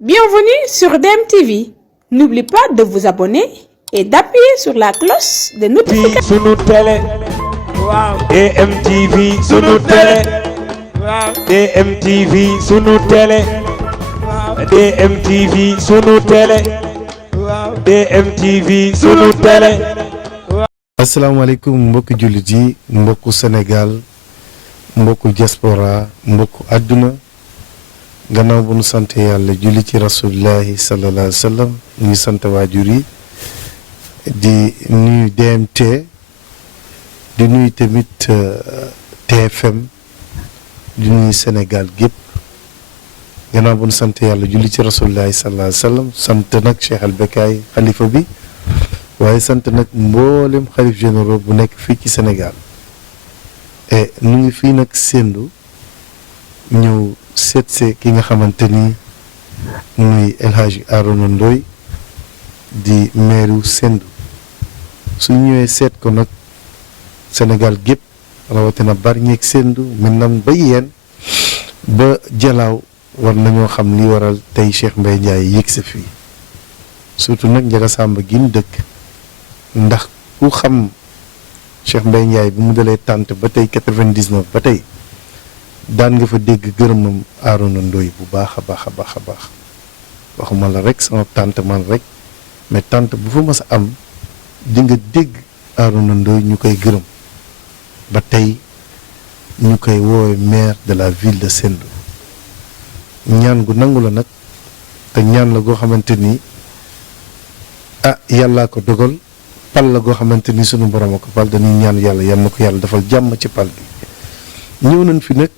Bienvenue sur DMTV. N'oubliez pas de vous abonner et d'appuyer sur la cloche de notification. Sunu télé. Waaw. DMTV sunu télé. Waaw. DMTV sunu télé. Waaw. DMTV sunu télé. Waaw. DMTV sunu télé. asalaamaaleykum mbokki jullit yi mbokku Sénégal mbokku diaspora mbokku àdduna gannaaw bu nu sant yàlla julli ci rasulillahi sallallahu alayhi wa sallam ñu sant waajur yi di nuyu DMT di nuyu tamit TFM di nuyu Sénégal gépp gannaaw bu nu sant yàlla julli ci rasulillahi sallallahu alayhi wa sallam sant nag Cheikh Al Becaye xalifa bi waaye sant nag mboolem xalif généraux bu nekk fii ci Sénégal et nu ngi fii nag Sendou ñëw seetse ki nga xamante ni muy El Hadji Arona Ndoye di maire Sendou su ñëwee seet ko nag Sénégal gépp rawatina Bargny ak Sendou maintenant ba yéen ba Jalaaw war nañoo xam li waral tey Cheikh Mbaye Ndiaye yëg sa fii surtout nag Njaga Sàmba gi mu dëkk ndax ku xam Cheikh Mbaye Ndiaye bi mu dalee tànt ba tey 99 ba tey daan nga fa dégg gërëmam Arona Ndoye bu baax a baax a baax a baax waxuma la rek sama tànt man rek mais tànt bu fa mas a am di nga dégg Arona Ndoye ñu koy gërëm ba tey ñu koy woowe maire de la ville de Sendou ñaan gu nangu la nag te ñaan la goo xamante ni yàllaa ko dogal pal la goo xamante ni sunu borom a ko pal dañuy ñaan yàlla yal na ko yàlla defal jàmm ci pal bi ñëw nañ fi nag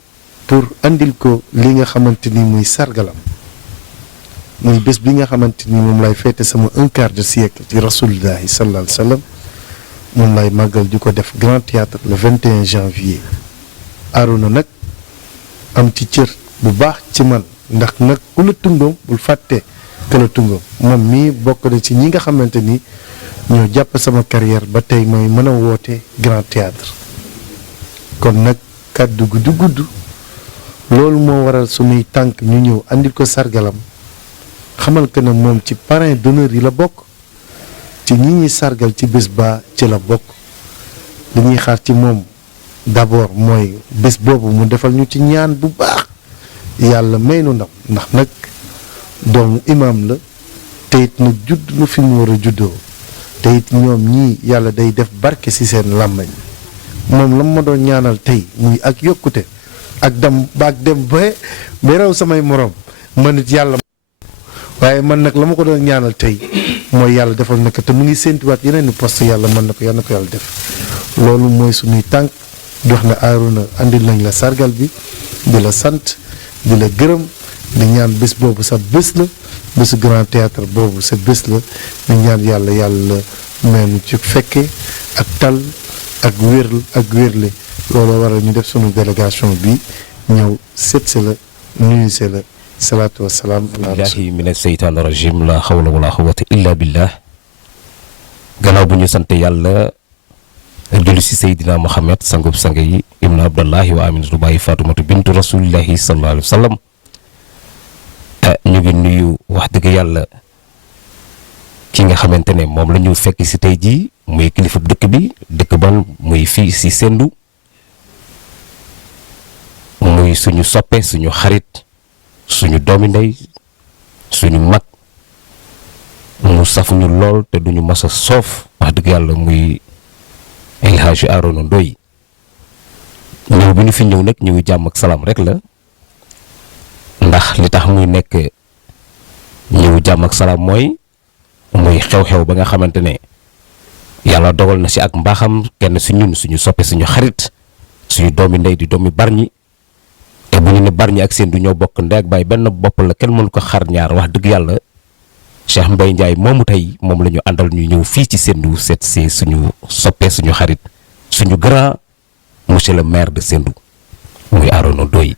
pour andil ko li nga xamante ni muy sargalam muy bés bi nga xamante ni moom lay feete sama un quart de siècle ci rasulillahi sallallahu alayhi wa sallam moom lay màggal di ko def grand théâtre le 21 janvier Arona nag am ci cër bu baax ci man ndax nag ku la tungoom bul fàtte këla tungoom moom mii bokk na ci ñi nga xamante ni ñoo jàpp sama carrière ba tey mooy mën a woote grand théâtre kon nag kàddu gudd loolu moo waral suñuy tànk ñu ñëw andil ko sargalam xamal que ne moom ci parrain d'honneur yi la bokk ci ñi ñuy sargal ci bés ba ci la bokk li ñuy xaar ci moom d'abord mooy bés boobu mu defal ñu ci ñaan bu baax yàlla may nu ndam ndax nag doomu imaam la te it nag judd nu fi mu war a juddoo te it ñoom ñii yàlla day def barke ci seen làmmañ moom la ma doon ñaanal tey muy ak yokkute ak dem ba raw samay morom man it yàlla waaye man nag la ma ko doon ñaanal tey mooy yàlla defal na ko te mu ngi séntuwaat yeneen i poste yàlla mën na ko yàlla na ko yàlla def loolu mooy suñuy tànk di wax ne Arona andil nañ la sargal bi di la sant di la gërëm di ñaan bés boobu sa bés la bésu grand théâtre boobu sa bés la di ñaan yàlla meenu ci fekke ak tal ak wérle looloo waral ñu def sunu délégation bi ñëw seetse la nuyu se la salaatu wasalaam billahi mina seytaani rajim la hawla wala quwwata illa billah gannaaw bu ñu sant yàlla julli si Seydina Muhammad sangub sang yi ibnu abdallahi wa aminatu bàyyi fatumatu bintu rasulillahi sallallahu alayhi wa sallam ñu ngi nuyu wax dëgg yàlla ki nga xamante ne moom la ñu fekk si tey jii muy kilifa dëkk bi dëkk ban muy fii si Sendou muy suñu soppe suñu xarit suñu doomi ndey suñu mag mu saf ñu lool te duñu mas a soof wax dëgg yàlla muy El Hadji Arona Ndoye ñëw bi ñu fi ñëw nag ñu ngi jàmm ak salaam rek la ndax li tax muy nekk ñëw jàmm ak salaam mooy xew-xew ba nga xamante ne yàlla dogal na si ak mbaaxam kenn si ñun suñu soppe suñu xarit suñu doomi ndey di doomi Bargny te bu ñu ne Bargny ak Sendou ñoo bokk ndey ak baay benn bopp la kenn mënu ko xar ñaar wax dëgg yàlla Cheikh Mbaye Ndiaye moomu tey moom la ñu àndal ñu ñëw fii ci Sendou seet si suñu soppe suñu xarit suñu grand monsieur le maire de Sendou muy Arona Ndoye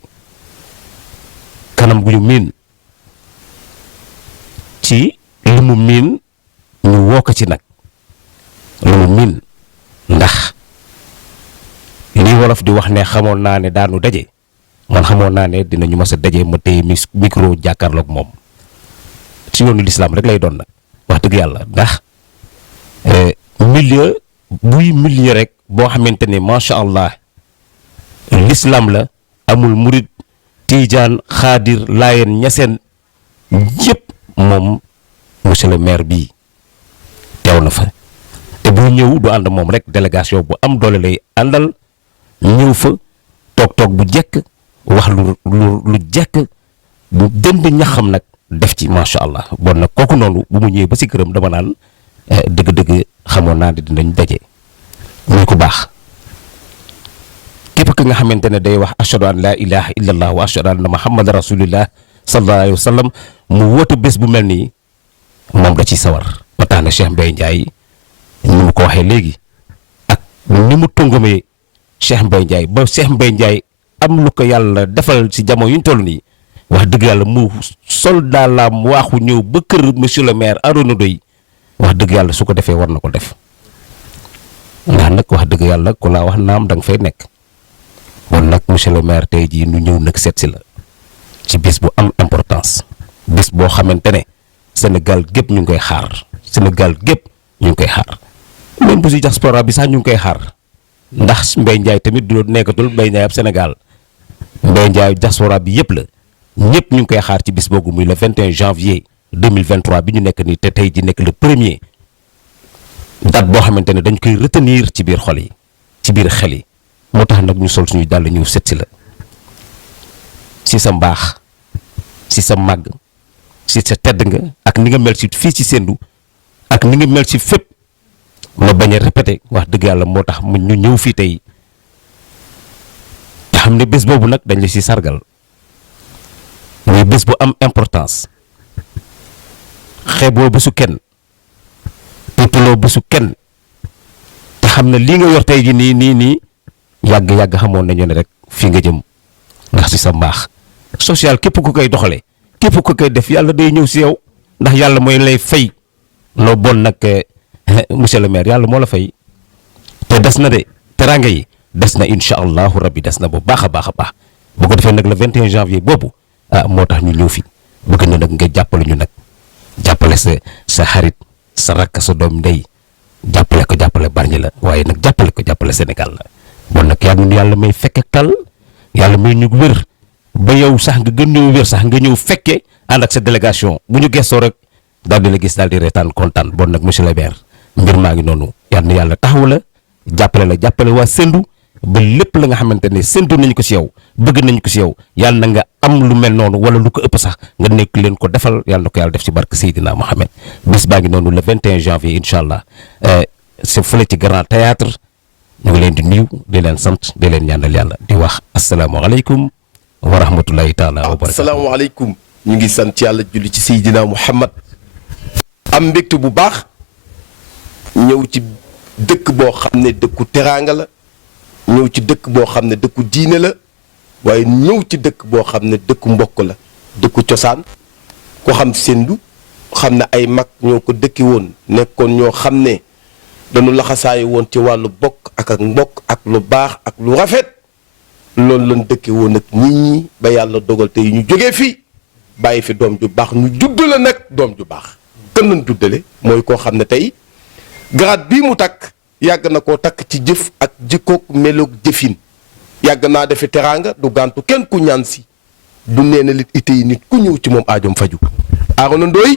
kanam gu ñu miin ci li mu miin ñu woo ko ci nag lu mu miin ndax lii wolof di wax ne xamoon naa ne daanu daje man xamoon naa ne dinañu mas a daje ma téye micro jàkkaarloog moom ci yoonu lislaam rek lay doon nag wax dëgg yàlla ndax milieu buy milieu rek boo xamante ne macha allah lislaam la amul murid tiijaan xaadir laayeen ñaseen yëpp moom monsieur le maire bii teew na fa te bu ñëw du ànd moom rek délégation bu am doole lay àndal ñëw fa toog bu jekk wax lu jekk bu jënd ñaxam nag def ci macha allah bon nag kooku noonu bu mu ñëwee ba si këram dama naan dëgg-dëgg xamoon naa ne dinañ daje muy ko baax képp ki nga xamante ne day wax ashhadu an laa ilaha illallah wa ashhadu anna muhammadan rasulillah sallallahu alayhi wa sallam mu woote bés bu mel nii moom da ciy sawar ba tax na Cheikh Mbaye Ndiaye ni mu ko waxee léegi ak ni mu tëngamee Cheikh Mbaye Ndiaye ba Cheikh Mbaye Ndiaye am lu ko yàlla defal ci jamono yu ñu toll nii wax dëgg yàlla mu soldat la mu waaxu ñëw ba kër monsieur le maire Arona Ndoye wax dëgg yàlla su ko defee war na ko def ndax nag wax dëgg yàlla ku laa wax naam da nga fay nekk bon nag monsieur le maire tey jii nu ñëw nag seet si la ci bés bu am importance bés boo xamante ne Sénégal gépp ñu ngi koy xaar Sénégal gépp ñu ngi koy xaar même bu si diaspora bi sax ñu ngi koy xaar ndax Mbaye Ndiaye tamit du nekkatul Mbaye Ndiaye ab Sénégal Mbaye Ndiaye diaspora bi yëpp la ñëpp ñu ngi koy xaar ci bis boobu muy le 21 janvier 2023 bi ñu nekk nii te tey ji nekk le premier date boo xamante ne dañ koy retenir ci biir xol yi ci biir xel yi moo tax nag ñu sol suñu dàll ñëw set si la si sa mbaax si sa màgg si sa tedd nga ak ni nga mel si fii ci Sendou ak ni nga mel si fépp ma bañ a répété wax dëgg yàlla moo tax ñu ñëw fii tey te xam ne bés boobu nag dañ la si sargal muy bés bu am importance xeeboo bésu kenn tuutuloo bésu kenn te xam ne lii nga yor tey ji nii yàgg xamoon nañu ne rek fii nga jëm ndax si sa mbaax social képp ku koy doxale képp ku koy def yàlla day ñëw si yow ndax yàlla mooy lay fay loo bon nag monsieur le maire yàlla moo la fay te des na de teraanga yi des na incha allahu rabbi des na bu baax a baax a baax bu ko defee nag le 21 janvier boobu moo tax ñu ñëw fi bëgg na nag nga jàppale ñu nag jàppale sa xarit sa rakk sa doom ndey jàppale Bargny la waaye nag jàppale Sénégal la bon nag yàlla may fekke tal yàlla may ñu wér ba yow sax nga gën ñëw wér sax nga ñëw fekke ànd ak sa délégation bu ñu gestoo rek daal di la gis daal di reetaan kontaan bon nag monsieur le maire mbir maa ngi noonu yàlla taxaw la jàppale waa Sendou ba lépp la nga xamante ne séntu nañ ko si yow bëgg nañ ko si yow yàlla na nga am lu mel noonu wala lu ko ëpp sax nga nekk leen ko defal yàlla na ko yàlla def ci barke Seydina Mohamed bis baa ngi noonu le 21 janvier incha allah c'est fële ci Grand Théâtre ñu ngi leen di nuyu di leen sant di leen ñaanal yàlla di wax asalaamaaleykum wa rahmatulahi taala wa barakatu. asalaamaaleykum ñu ngi sant yàlla julli ci Seydina Mohamed am mbégte bu baax ñëw ci dëkk boo xam ne dëkku teraanga la. ñëw ci dëkk boo xam ne dëkku diine la waaye ñëw ci dëkk boo xam ne dëkku mbokk la dëkku cosaan ko xam Sendou xam ne ay mag ñoo ko dëkki woon nekkoon ñoo xam ne dañu laxasaayu woon ci wàllu bokk ak mbokk ak lu baax ak lu rafet loolu lañ dëkki woon ak nit ñi ba yàlla dogal tey ñu jógee fii bàyyi fi doom ju baax ñu judd la nag doom ju baax kan lañ juddale mooy koo xam ne tey grade bii mu takk yàgg na koo takk ci jëf ak jikkoog meloog jëfin yàgg naa defi teraanga du gàntu kenn ku ñaan si du nee na lit ite yi nit ku ñëw ci moom aajom faju Arona Ndoye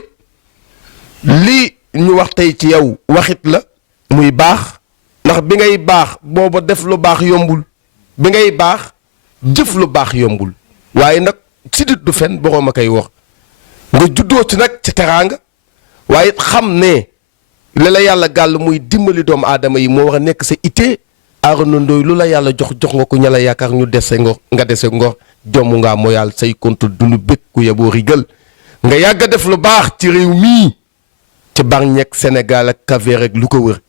lii ñu wax tey ci yow waxit la muy baax ndax bi ngay baax booba def lu baax yombul bi ngay baax jëf lu baax yombul waaye nag sidit du fen boroom a koy wax nga juddoo ci nag ci teraanga waaye xam ne li la yàlla gàll muy dimbali doomu aadama yi moo war a nekk sa ité Arona Ndoye lu la yàlla jox nga ko ña la yaakaar ñu dese ngor nga dese ngor jomm ngaa moo yàlla say kontu dunu bëgg ku yeboo rigal nga yàgg def lu baax ci réew mii ci Bargny ak Sénégal ak Cap-Vert ak lu ko wër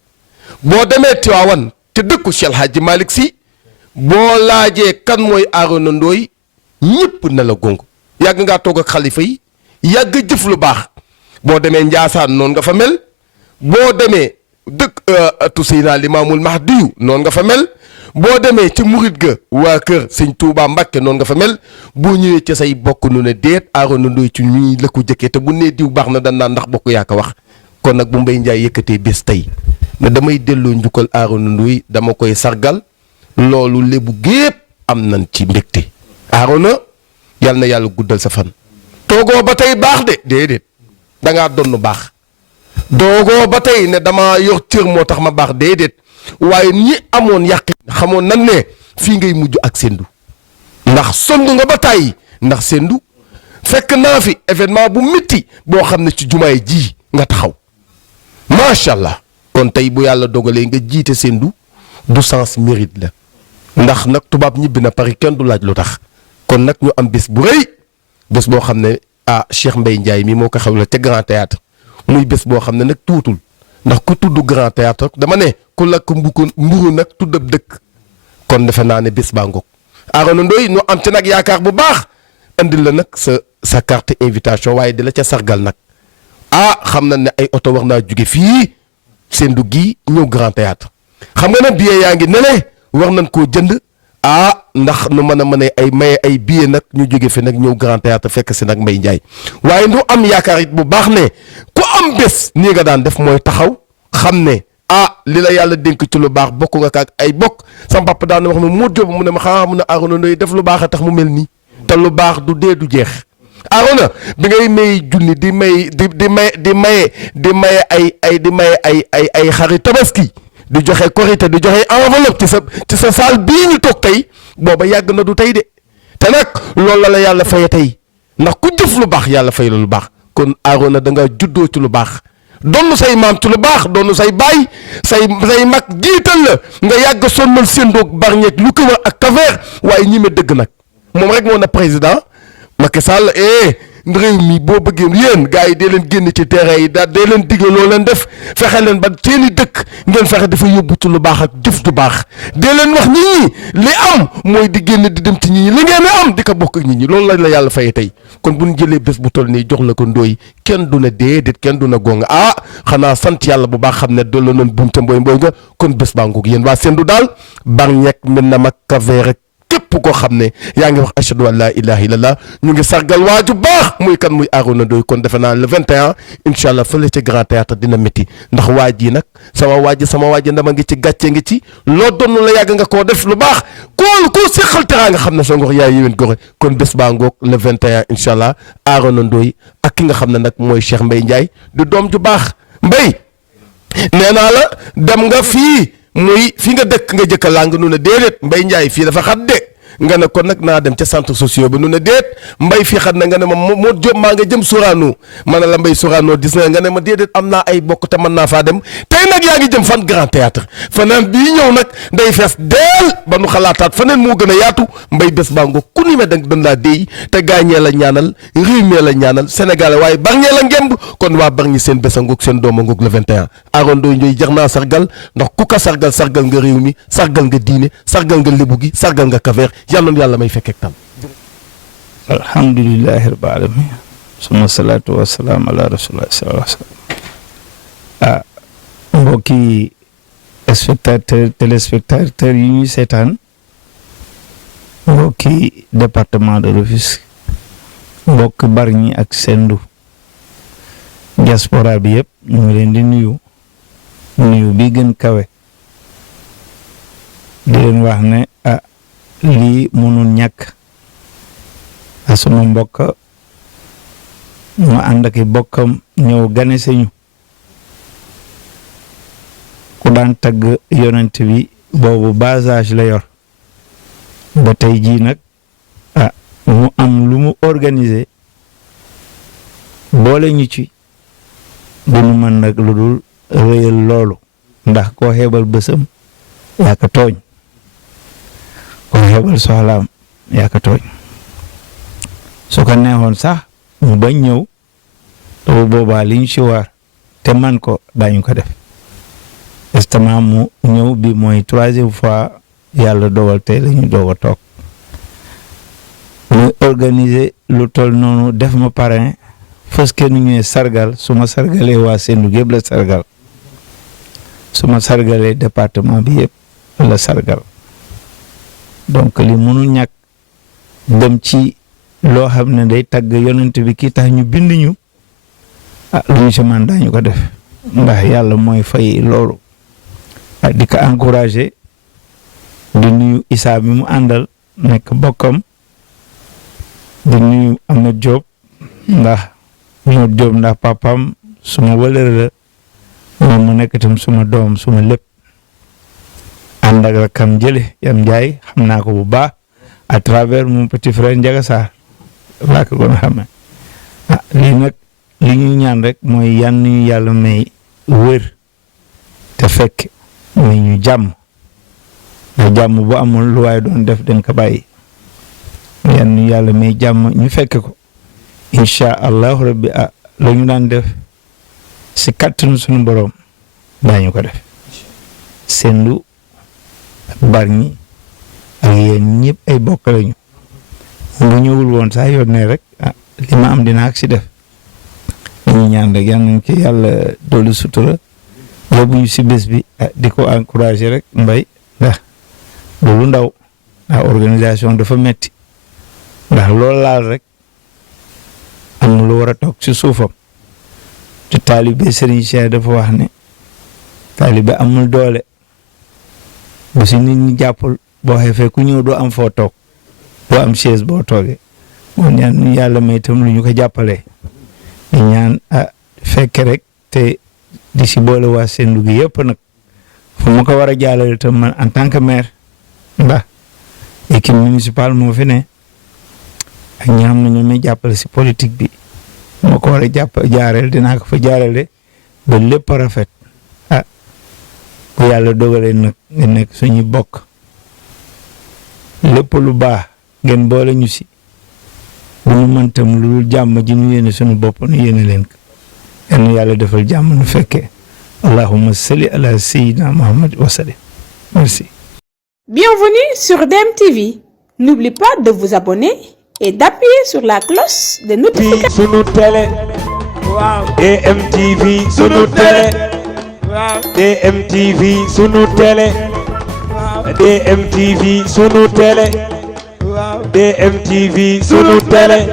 boo demee Tiwaawan te dëkku Cheikh Hadji Malick Sy boo laajee kan mooy Arona Ndoye ñëpp na la gongo yàgg ngaa toog ak xalifa yi yàgg jëf lu baax boo demee Njaasaan noonu nga fa mel boo demee dëkk atu Seydina Limaamul Mahdiyu noonu nga fa mel boo demee ci murit ga waa kër sëñ Touba Mbàkke noonu nga fa mel boo ñëwee ca say bokk nu ne déet Arona Ndoye ci ñuy la ko jëkkee te bu nee diw baax na dan naan ndax bokk yaa ko wax kon nag bu Mbaye Ndiaye yëkkatee bés tey ne damay delloo njukkal Arona Ndoye dama koy sargal loolu lébu gépp am nañ ci mbégte Arona yal na yàlla guddal sa fan toogoo ba tey baax de déedéet dangaa donn baax doogoo ba tey ne dama yor cër moo tax ma baax déedéet waaye ñi amoon yàq xamoon nan ne fii ngay mujj ak sendu ndax sond nga ba tàyyi ndax sendu fekk naa fi événement bu métti boo xam ne ci jumaay ji nga taxaw macha allah kon tey bu yàlla dogalee nga jiite sendu du sens mérite la ndax nag tubaab ñibbi na Paris kenn du laaj lu tax kon nag ñu am bés bu rëy bés boo xam ne Cheikh Mbaye Ndiaye mi moo ko xew la ca Grand Théâtre muy bés boo xam ne nag tuutul ndax ku tudd Grand Théâtre dama ne ku lakk mburu nag tuddab dëkk kon defe naa ne bés baa ngoog Arona Ndoye ñu am ci nag yaakaar bu baax andil la nag sa carte invitation waaye di la ca sargal nag xam na ne ay oto war naa jóge fii seen dugg gi ñëw Grand Théâtre xam nga nag billet yaa ngi nele war nañ koo jënd ndax nu mën a mën ay maye ay billet nag ñu jóge fi nag ñëw Grand Théâtre fekk si nag Mbaye Ndiaye waaye nu am yaakaar it bu baax ne ku am bés nii nga daan def mooy taxaw xam ne li la yàlla dénk ci lu baax bokk nga kaak ay bokk sama papa daan na wax ne moo jóob mu ne ma xanaa mu ne Arona Ndoye def lu baax a tax mu mel nii te lu baax du dee du jeex Arona bi ngay may junni di maye ay xari tabaski di joxe korité di joxe enveloppe ci sa saal bii ñu toog tey booba yàgg na du tey de te nag loolu la yàlla faye tey ndax ku jëf lu baax yàlla fay la lu baax kon Arona da nga juddoo ci lu baax doonu say maam ci lu baax doonu say baay say mag jiital la nga yàgg sonnal séndoog barñeeg lu ko war ak kaver waaye ñi me dëgg nag moom rek moo na président Macky Sall réew mi boo bëggee yéen gars yi dee leen génn ci terrain yi daal dee leen digle loo leen def fexe leen ba seeni dëkk ngeen fexe dafa yóbbu ci lu baax ak jëf ju baax dee leen wax nit ñi li am mooy di génn di dem ci nit ñi li ngeen am di ko bokk ak nit ñi loolu la yàlla fayee tey kon bu ñu jëlee bés bu toll nii jox la ko Ndoye kenn du na déedéet kenn du na gonga xanaa sant yàlla bu baax xam ne doon la noon buum te mbooy nga kon bés baa ngoog yéen waa Sendou daal Bargny mën na mag Cap-Vert rek képp koo xam ne yaa ngi wax ashhadu an laa ilaaha illallah ñu ngi sargal waaju baax muy kan muy Arona Ndoye kon defe naa le 21 incha allah fële ca Grand Théâtre dina métti ndax waaj yi nag sama waaj ndama ngi ci gàcce ngi ci loo doon la yàgg nga koo def lu baax koo seqal teraa nga xam ne sa ngox yaay yéwén goxe kon bés baa ngoog le 21 incha allah Arona Ndoye ak ki nga xam ne nag mooy Cheikh Mbaye Ndiaye di doom ju baax Mbaye nee naa la dem nga fii muy fi nga dëkk nga jëkka làng nu ne déedéet Mbaye Ndiaye fii dafa xat de nga ne kon nag naa dem ca centre sociaux ba nu ne déet Mbaye fii xat na nga ne ma moo jóob maa nga jëm Sorano ma ne la Mbaye Sorano gis nga ne ma déedéet am naa ay bokk te mën naa faa dem tey nag yaa ngi jëm fan Grand Théâtre fanaan bii ñëw nag day fees deel ba nu xalaataat faneen moo gën a yaatu Mbaye bés baa ngo ku ni me dañ laa déy te gaañee la ñaanal réew mi la ñaanal Sénégal waaye Bargny la ngemb kon waa Bargny seen bés a ngoog seen doom a ngoog le 21 Arona Ndoye jar naa sargal ndax ku ko sargal nga réew mi sargal nga diine sargal nga lébu gi sargal nga Cap-Vert yàlla na yàlla may fekkeek tam alhamdulilahi rabbil alamin suma salaatu wasalaam ala rasulillah sallallahu alayhi wa sallam mbokki téléspectateur yi ñuy seetaan mbokki département de Rufisque mbokki Bargny ak Sendou diaspora bi yëpp ñu ngi leen di nuyu bi gën kawe di leen wax ne lii mënul ñàkk sunu mbokk mu ànd ak bokkam ñëw gane sañu ku daan tagg yonent bi boobu bas âge la yor ba tey jii nag mu am lu mu organiser boole ñu ci du nu mën nag lu dul réyal loolu ndax koo xeebal bësam yaa ko tooñ koo xeebal soxlaam yaa ko tooñ su ko neexoon sax mu bañ ñëw te bu boobaa li ñu ci war te man ko daañu ko def justement mu ñëw bi mooy 3e fois yàlla dogal tey la ñu doog a toog muy organiser lu toll noonu def ma parrain fas kenn ñëwee sargal su ma sargalee waa Sendou yëpp la sargal su ma sargalee département bi yëpp la sargal donc li mënul ñàkk dem ci loo xam ne day tagg yonent bi kii tax ñu bind ñu lu ñu si man daañu ko def ndax yàlla mooy fay loolu di ko encouragé di nuyu Issa mi mu àndal nekk bokkam di nuyu Amath Diop ndax papam suma wëlëre la moom mu nekk itam suma doom suma lépp ànd ak rakam jële Yam Njaay xam naa ko bu baax à travers mon petit frère Ndiaga Sarr laa ko gën a xamee lii nag li ñuy ñaan rek mooy yan ñu yàlla may wër te fekk may ñu jàmm ndax jàmm bu amul lu waaye doon def dañ ko bàyyi yan ñu yàlla may jàmm ñu fekk ko incha allahu rabbi la ñu daan def si kàttanu suñu borom daañu ko def sendu ak Bargny ak yéen ñëpp ay bokk lañu bu ñëwul woon saa yónnee rek li ma am dina ak si def dañuy ñaan rek yal nañ ci yàlla dolli sutura yóbbu ñu si bés bi di ko encouragé rek mbay ndax loolu ndaw ndax organisation dafa metti ndax loolu laal rek am na lu war a toog si suufam te taalibe Serigne Cheikh dafa wax ne taalibe amul doole bu si nit ñi jàppul boo xeefee ku ñëw doo am foo toog doo am chaise boo toogee moo ñaan ñu yàlla may itam lu ñu ko jàppalee di ñaan fekke rek te di si boole waa Sendou gi yëpp nag fu ma ko war a jàllale itam man en tant que maire ndax équipe municipale moo fi ne ak ñi xam ne ñoo may jàppale si politique bi moo ko war a jaareel dinaa ko fa jaarale ba lépp rafet bu yàlla dogalee nag nga nekk suñu bokk lépp lu baax ngeen boole ñu si bu ñu mëntam lu dul jàmm ji ñu yéene suñu bopp nu yéene leen ko yal yàlla defal jàmm nu fekkee allahumma salli ala sayyidina Muhammad wa sallim merci. Bienvenue sur DMTV. N'oubliez pas de vous abonner et d'appuyer sur la cloche de notification. Sunu télé DMTV sunu télé DMTV sunu télé DMTV sunu télé DMTV sunu télé